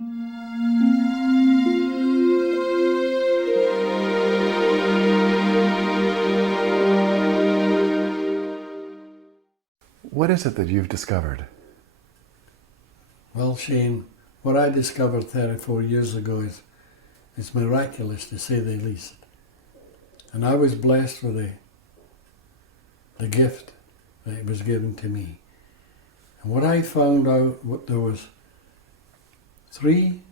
What is it that you've discovered? Well, Shane, what I discovered 34 years ago is miraculous, to say the least. And I was blessed with the gift that was given to me. And what I found out, there was 3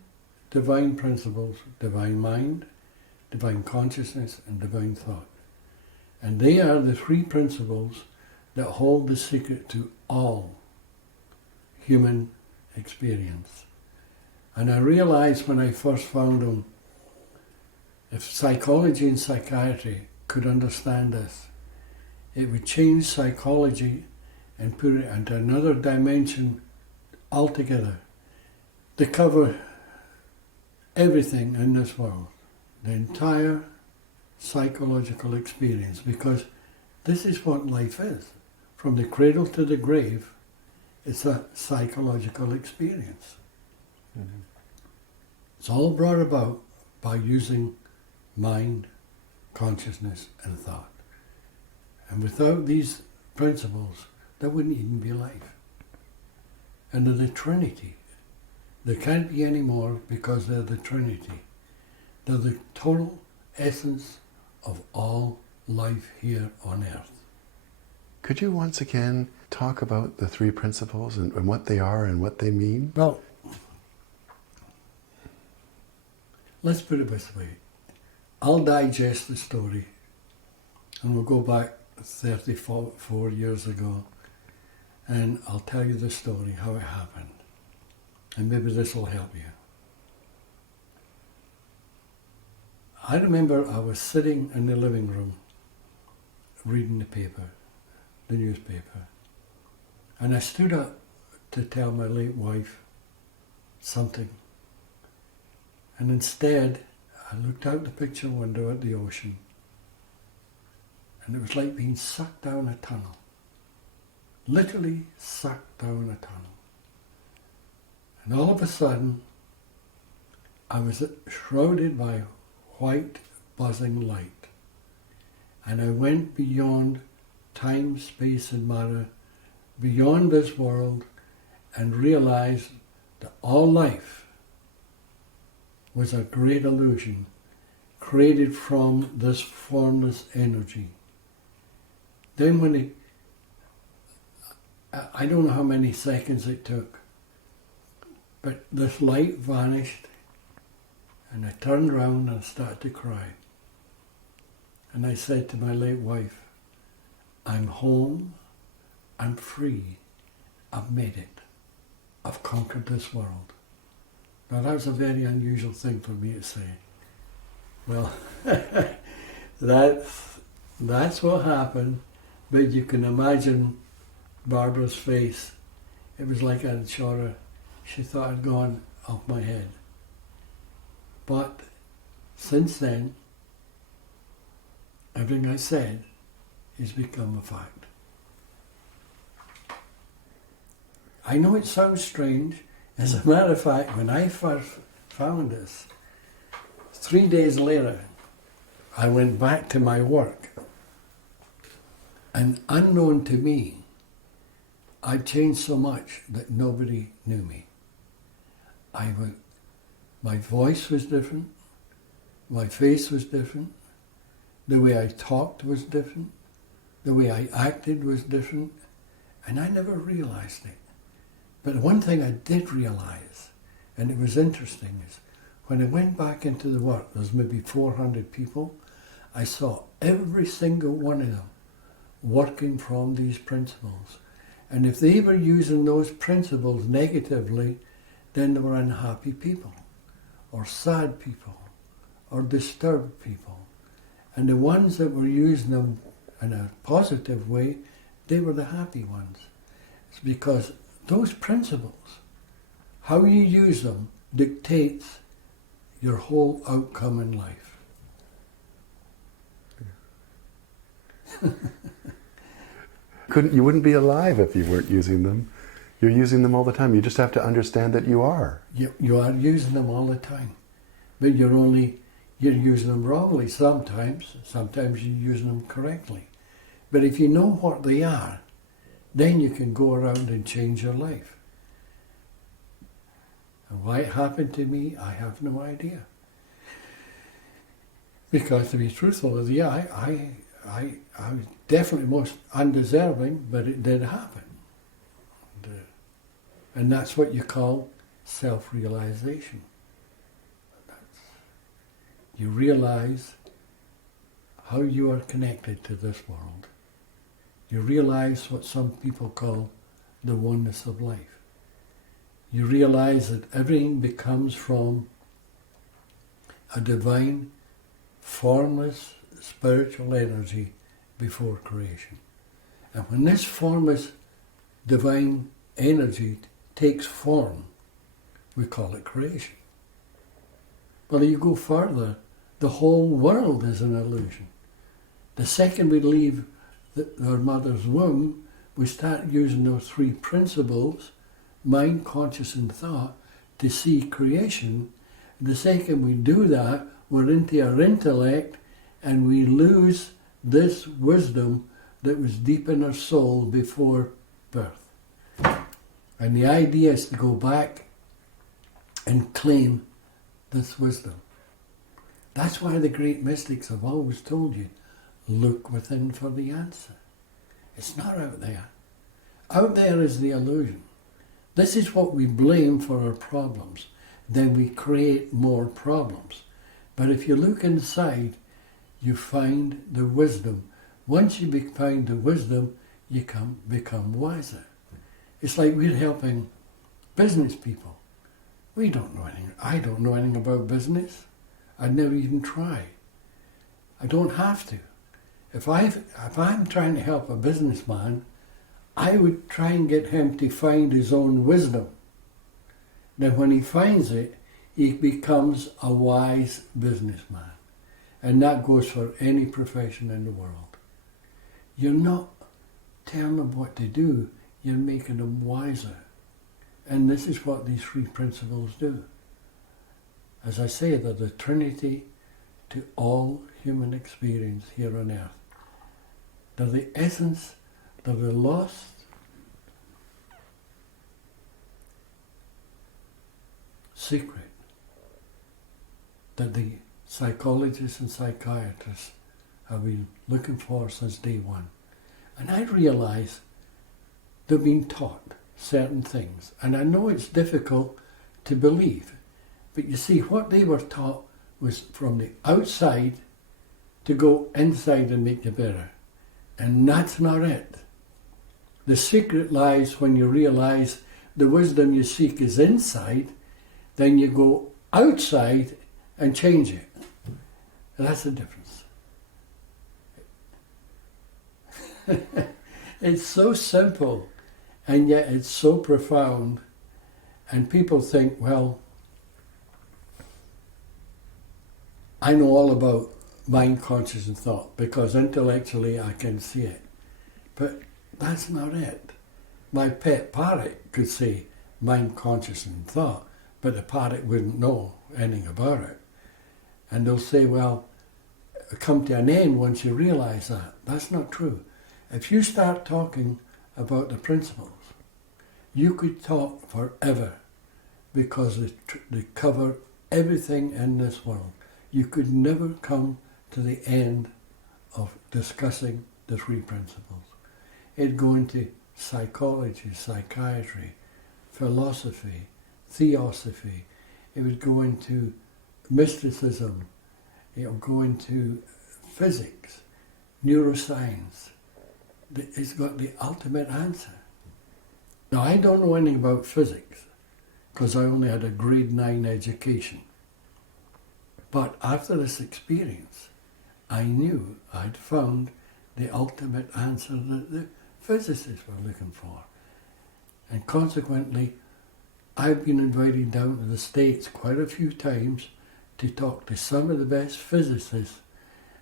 divine principles: divine mind, divine consciousness, and divine thought. And they are the 3 principles that hold the secret to all human experience. And I realized when I first found them, if psychology and psychiatry could understand this, it would change psychology and put it into another dimension altogether. They cover everything in this world, the entire psychological experience, because this is what life is. From the cradle to the grave, it's a psychological experience. Mm-hmm. It's all brought about by using mind, consciousness, and thought. And without these principles, there wouldn't even be life. And they're the Trinity. There can't be any more because they're the Trinity. They're the total essence of all life here on earth. Could you once again talk about the 3 principles and what they are and what they mean? Well, let's put it this way. I'll digest the story, and we'll go back 34 years ago, and I'll tell you the story, how it happened. And maybe this will help you. I remember I was sitting in the living room reading the newspaper, and I stood up to tell my late wife something, and instead I looked out the picture window at the ocean, and it was like being sucked down a tunnel, literally sucked down a tunnel. And all of a sudden I was shrouded by white buzzing light, and I went beyond time, space and matter, beyond this world, and realized that all life was a great illusion created from this formless energy. Then I don't know how many seconds it took, but this light vanished, and I turned around and started to cry. And I said to my late wife, I'm home, I'm free, I've made it, I've conquered this world. Now that was a very unusual thing for me to say. Well, that's what happened, but you can imagine Barbara's face. It was like I'd shot her. She thought I'd gone off my head. But since then, everything I said has become a fact. I know it sounds strange. As a matter of fact, when I first found this, 3 days later, I went back to my work. And unknown to me, I'd changed so much that nobody knew me. My voice was different, my face was different, the way I talked was different, the way I acted was different, and I never realized it. But one thing I did realize, and it was interesting, is when I went back into the work, there was maybe 400 people, I saw every single one of them working from these principles. And if they were using those principles negatively, then they were unhappy people, or sad people, or disturbed people. And the ones that were using them in a positive way, they were the happy ones. It's because those principles, how you use them, dictates your whole outcome in life. You wouldn't be alive if you weren't using them. You're using them all the time. You just have to understand that you are. You are using them all the time, but you're using them wrongly sometimes. Sometimes you're using them correctly. But if you know what they are, then you can go around and change your life. And why it happened to me, I have no idea. Because to be truthful with you, I was definitely most undeserving, but it did happen. And that's what you call self-realization. You realize how you are connected to this world. You realize what some people call the oneness of life. You realize that everything becomes from a divine, formless, spiritual energy before creation. And when this formless, divine energy takes form, we call it creation. But if you go further, the whole world is an illusion. The second we leave our mother's womb, we start using those three principles, mind, conscious and thought, to see creation. The second we do that, we're into our intellect and we lose this wisdom that was deep in our soul before birth. And the idea is to go back and claim this wisdom. That's why the great mystics have always told you, look within for the answer. It's not out there. Out there is the illusion. This is what we blame for our problems. Then we create more problems. But if you look inside, you find the wisdom. Once you find the wisdom, you become wiser. It's like we're helping business people. We don't know anything. I don't know anything about business. I'd never even try. I don't have to. If I'm trying to help a businessman, I would try and get him to find his own wisdom. Then when he finds it, he becomes a wise businessman. And that goes for any profession in the world. You're not telling them what to do, you're making them wiser. And this is what these three principles do. As I say, they're the trinity to all human experience here on earth. They're the essence, they're the lost secret that the psychologists and psychiatrists have been looking for since day one. And I realize they've been taught certain things. And I know it's difficult to believe. But you see, what they were taught was from the outside to go inside and make you better. And that's not it. The secret lies when you realize the wisdom you seek is inside, then you go outside and change it. That's the difference. It's so simple, and yet it's so profound. And people think, well, I know all about mind, conscious and thought because intellectually I can see it. But that's not it. My pet parrot could say mind, conscious and thought, but the parrot wouldn't know anything about it. And they'll say, well, come to an end once you realize that. That's not true. If you start talking about the principles, you could talk forever because they cover everything in this world. You could never come to the end of discussing the three principles. It'd go into psychology, psychiatry, philosophy, theosophy. It would go into mysticism. It would go into physics, neuroscience. It's got the ultimate answer. Now, I don't know anything about physics because I only had a grade 9 education. But after this experience, I knew I'd found the ultimate answer that the physicists were looking for. And consequently, I've been invited down to the States quite a few times to talk to some of the best physicists,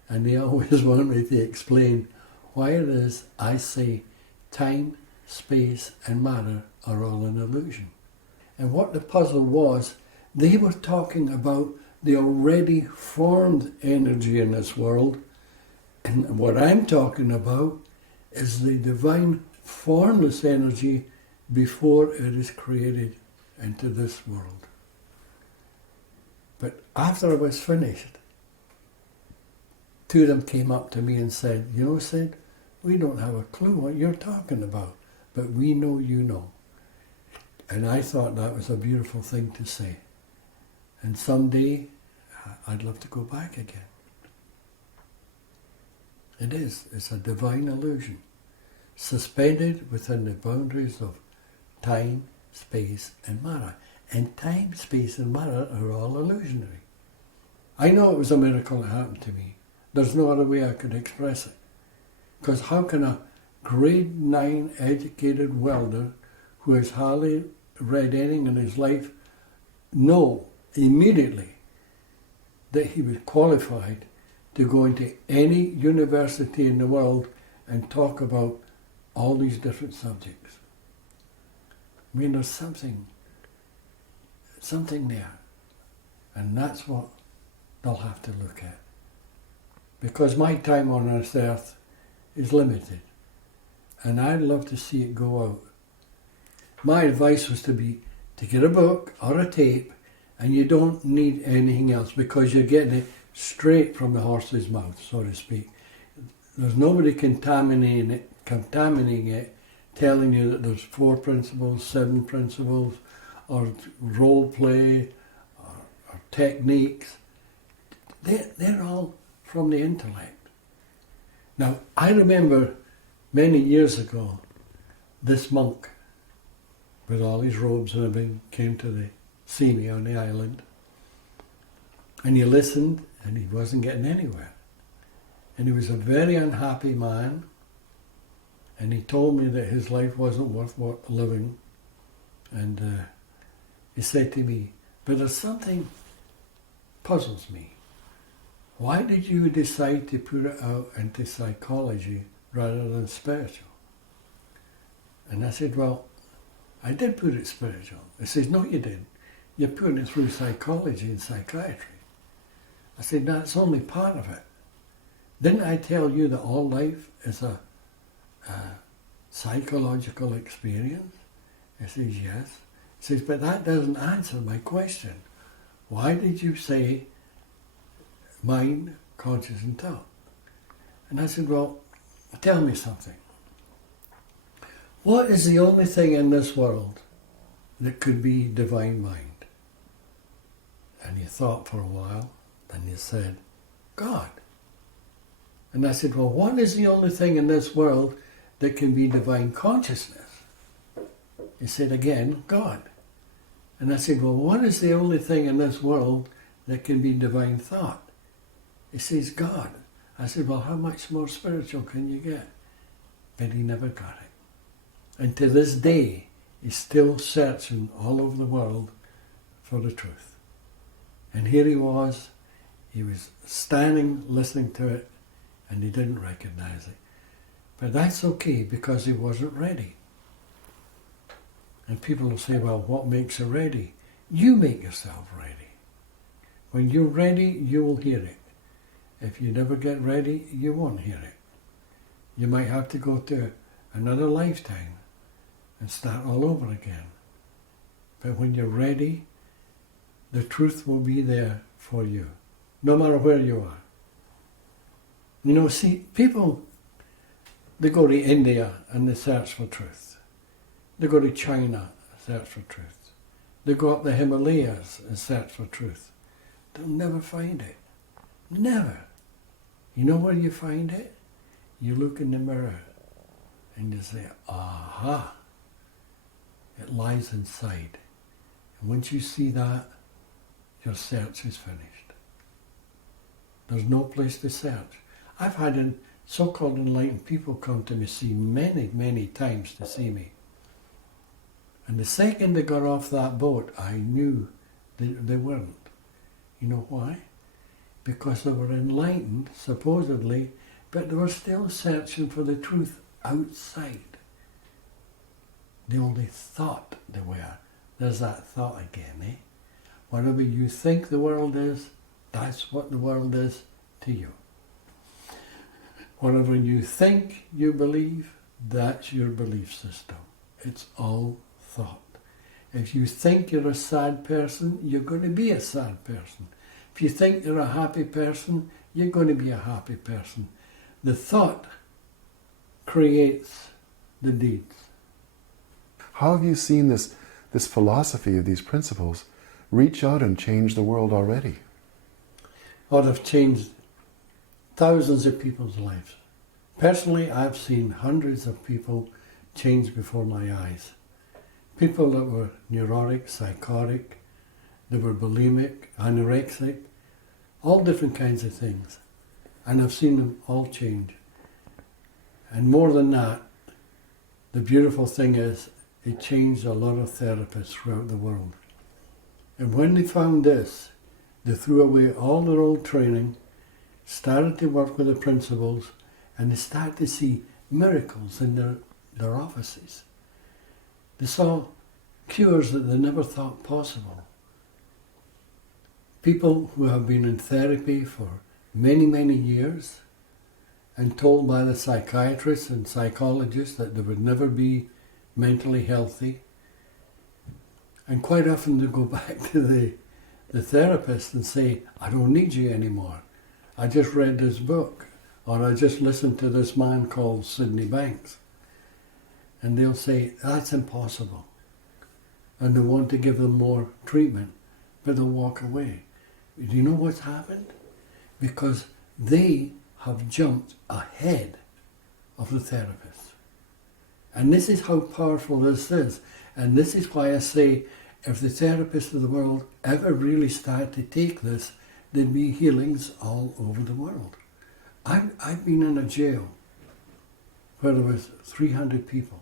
and they always want me to explain why it is I say time, space and matter are all an illusion. And what the puzzle was, they were talking about the already formed energy in this world, and what I'm talking about is the divine formless energy before it is created into this world. But after I was finished, two of them came up to me and said, you know, Sid, we don't have a clue what you're talking about, but we know you know. And I thought that was a beautiful thing to say. And someday, I'd love to go back again. It is. It's a divine illusion, suspended within the boundaries of time, space, and matter. And time, space, and matter are all illusionary. I know it was a miracle that happened to me. There's no other way I could express it. Because how can a grade 9 educated welder who has hardly read anything in his life know immediately that he was qualified to go into any university in the world and talk about all these different subjects? I mean, there's something there. And that's what they'll have to look at. Because my time on this earth is limited. And I'd love to see it go out. My advice was to get a book or a tape, and you don't need anything else because you're getting it straight from the horse's mouth, so to speak. There's nobody contaminating it, telling you that there's 4 principles, 7 principles, or role play, or techniques. They're all from the intellect. Now, I remember many years ago, this monk, with all his robes and everything, came to see me on the island. And he listened, and he wasn't getting anywhere. And he was a very unhappy man, and he told me that his life wasn't worth living. And he said to me, but there's something puzzles me. Why did you decide to put it out into psychology rather than spiritual? And I said, well, I did put it spiritual. He says, no, you didn't. You're putting it through psychology and psychiatry. I said, that's only part of it. Didn't I tell you that all life is a psychological experience? He says, yes. He says, but that doesn't answer my question. Why did you say mind, conscious, and thought? And I said, well, tell me something. What is the only thing in this world that could be divine mind? And you thought for a while, then you said, God. And I said, well, what is the only thing in this world that can be divine consciousness? He said again, God. And I said, well, what is the only thing in this world that can be divine thought? He says, God. I said, well, how much more spiritual can you get? But he never got it. And to this day, he's still searching all over the world for the truth. And here he was standing listening to it, and he didn't recognize it. But that's okay, because he wasn't ready. And people will say, well, what makes you ready? You make yourself ready. When you're ready, you will hear it. If you never get ready, you won't hear it. You might have to go to another lifetime and start all over again. But when you're ready, the truth will be there for you, no matter where you are. You know, see, people, they go to India and they search for truth. They go to China and search for truth. They go up the Himalayas and search for truth. They'll never find it. Never. You know where you find it? You look in the mirror and you say, aha, it lies inside. And once you see that, your search is finished. There's no place to search. I've had so-called enlightened people come to me, see many, many times to see me. And the second they got off that boat, I knew they weren't. You know why? Because they were enlightened, supposedly, but they were still searching for the truth outside. they only thought they were. There's that thought again, eh? Whatever you think the world is, that's what the world is to you. Whatever you think you believe, that's your belief system. It's all thought. If you think you're a sad person, you're going to be a sad person. If you think you're a happy person, you're going to be a happy person. The thought creates the deeds. How have you seen this philosophy of these principles reach out and change the world already? Or have changed thousands of people's lives. Personally, I've seen hundreds of people change before my eyes. People that were neurotic, psychotic, they were bulimic, anorexic, all different kinds of things. And I've seen them all change. And more than that, the beautiful thing is, it changed a lot of therapists throughout the world. And when they found this, they threw away all their old training, started to work with the principles, and they started to see miracles in their offices. They saw cures that they never thought possible. People who have been in therapy for many, many years and told by the psychiatrists and psychologists that they would never be mentally healthy. And quite often they go back to the therapist and say, I don't need you anymore. I just read this book, or I just listened to this man called Sydney Banks. And they'll say, that's impossible. And they want to give them more treatment, but they'll walk away. Do you know what's happened? Because they have jumped ahead of the therapist. And this is how powerful this is. And this is why I say, if the therapists of the world ever really start to take this, there'd be healings all over the world. I've been in a jail where there was 300 people,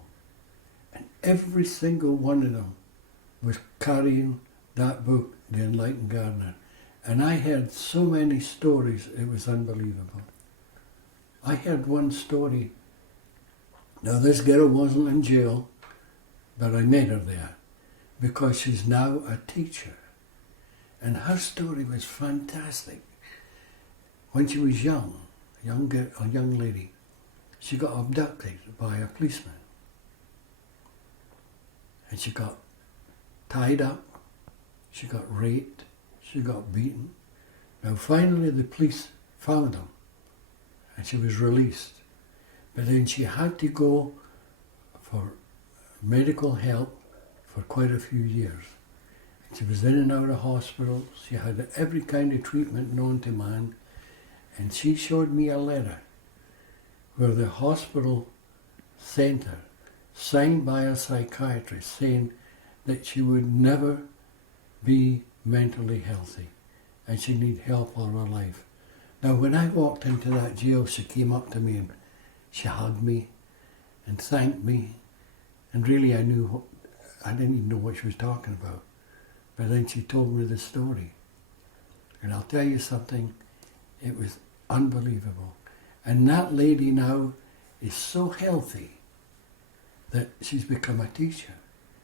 and every single one of them was carrying that book, The Enlightened Gardener. And I heard so many stories, it was unbelievable. I heard one story. Now this girl wasn't in jail, but I met her there because she's now a teacher. And her story was fantastic. When she was young, a young lady, she got abducted by a policeman. And she got tied up, she got raped, she got beaten. Now finally the police found them and she was released. But then she had to go for medical help for quite a few years. She was in and out of hospitals. She had every kind of treatment known to man. And she showed me a letter where the hospital sent her, signed by a psychiatrist, saying that she would never be mentally healthy and she'd need help all her life. Now when I walked into that jail, she came up to me and she hugged me and thanked me. And really I didn't even know what she was talking about. But then she told me the story. And I'll tell you something, it was unbelievable. And that lady now is so healthy that she's become a teacher.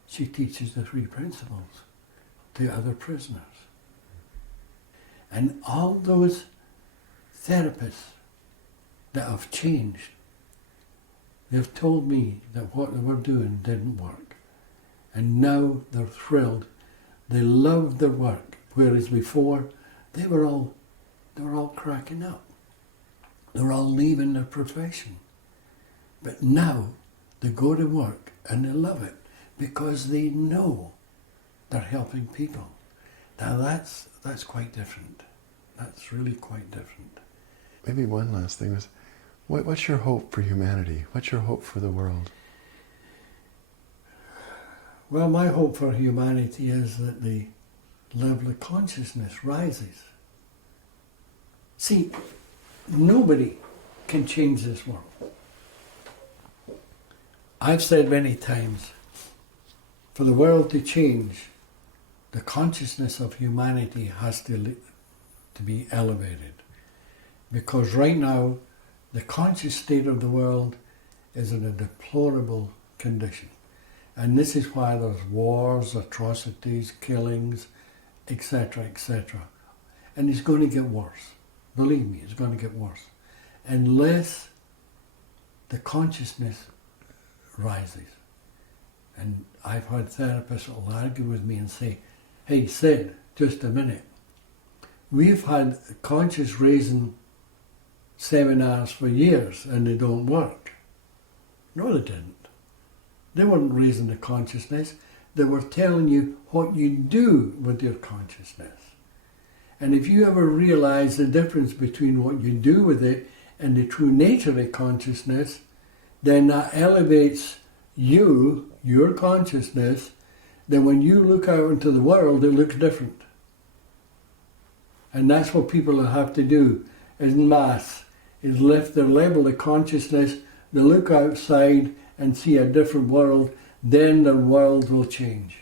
She teaches the 3 principles to other prisoners. And all those therapists that have changed, they've told me that what they were doing didn't work. And now they're thrilled. They love their work, whereas before they were all cracking up. They were all leaving their profession. But now they go to work and they love it because they know they're helping people. Now that's quite different. That's really quite different. Maybe one last thing is, what's your hope for humanity? What's your hope for the world? Well, my hope for humanity is that the level of consciousness rises. See, nobody can change this world. I've said many times, for the world to change, the consciousness of humanity has to be elevated. Because right now, the conscious state of the world is in a deplorable condition. And this is why there's wars, atrocities, killings, etc., etc. And it's going to get worse. Believe me, it's going to get worse. Unless the consciousness rises. And I've had therapists that will argue with me and say, hey, Sid, just a minute. We've had conscious raising seminars for years and they don't work. No, they didn't. They weren't raising the consciousness. They were telling you what you do with your consciousness. And if you ever realize the difference between what you do with it and the true nature of consciousness, then that elevates you, your consciousness, then when you look out into the world, it looks different. And that's what people have to do in mass, is lift their level of consciousness, they look outside and see a different world, then their world will change.